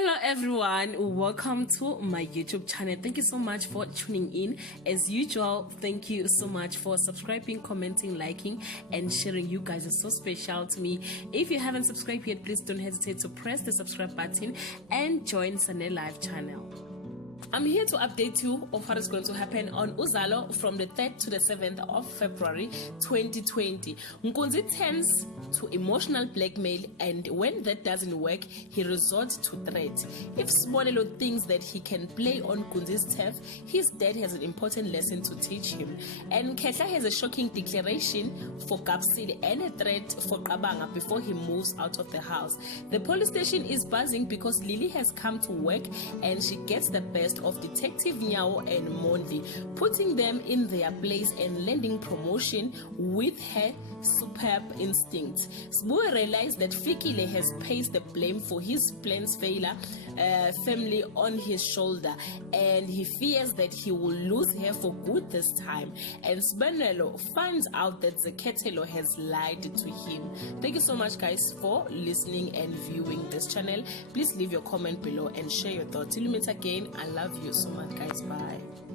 Hello everyone, welcome to my YouTube channel. Thank you so much for tuning in. As usual, thank you so much for subscribing, commenting, liking and sharing. You guys are so special to me. If you haven't subscribed yet, please don't hesitate to press the subscribe button and join Sunday Live channel. I'm here to update you of what is going to happen on Uzalo from the 3rd to the 7th of February 2020. Nkunzi turns to emotional blackmail, and when that doesn't work, he resorts to threat. If Sibonelo thinks that he can play on Nkunzi's turf, his dad has an important lesson to teach him. And Kehla has a shocking declaration for Kapsile and a threat for Qabanga before he moves out of the house. The police station is buzzing because Lily has come to work and she gets the best of Detective Nyao and Mondli, putting them in their place and lending promotion with her superb instincts. Sbu realized that Fikile has placed the blame for his plan's failure family on his shoulder, and he fears that he will lose her for good this time. And Sibonelo finds out that Zeketelo has lied to him. Thank you so much guys for listening and viewing this channel. Please leave your comment below and share your thoughts. Till we meet again, I love you so much guys. Bye.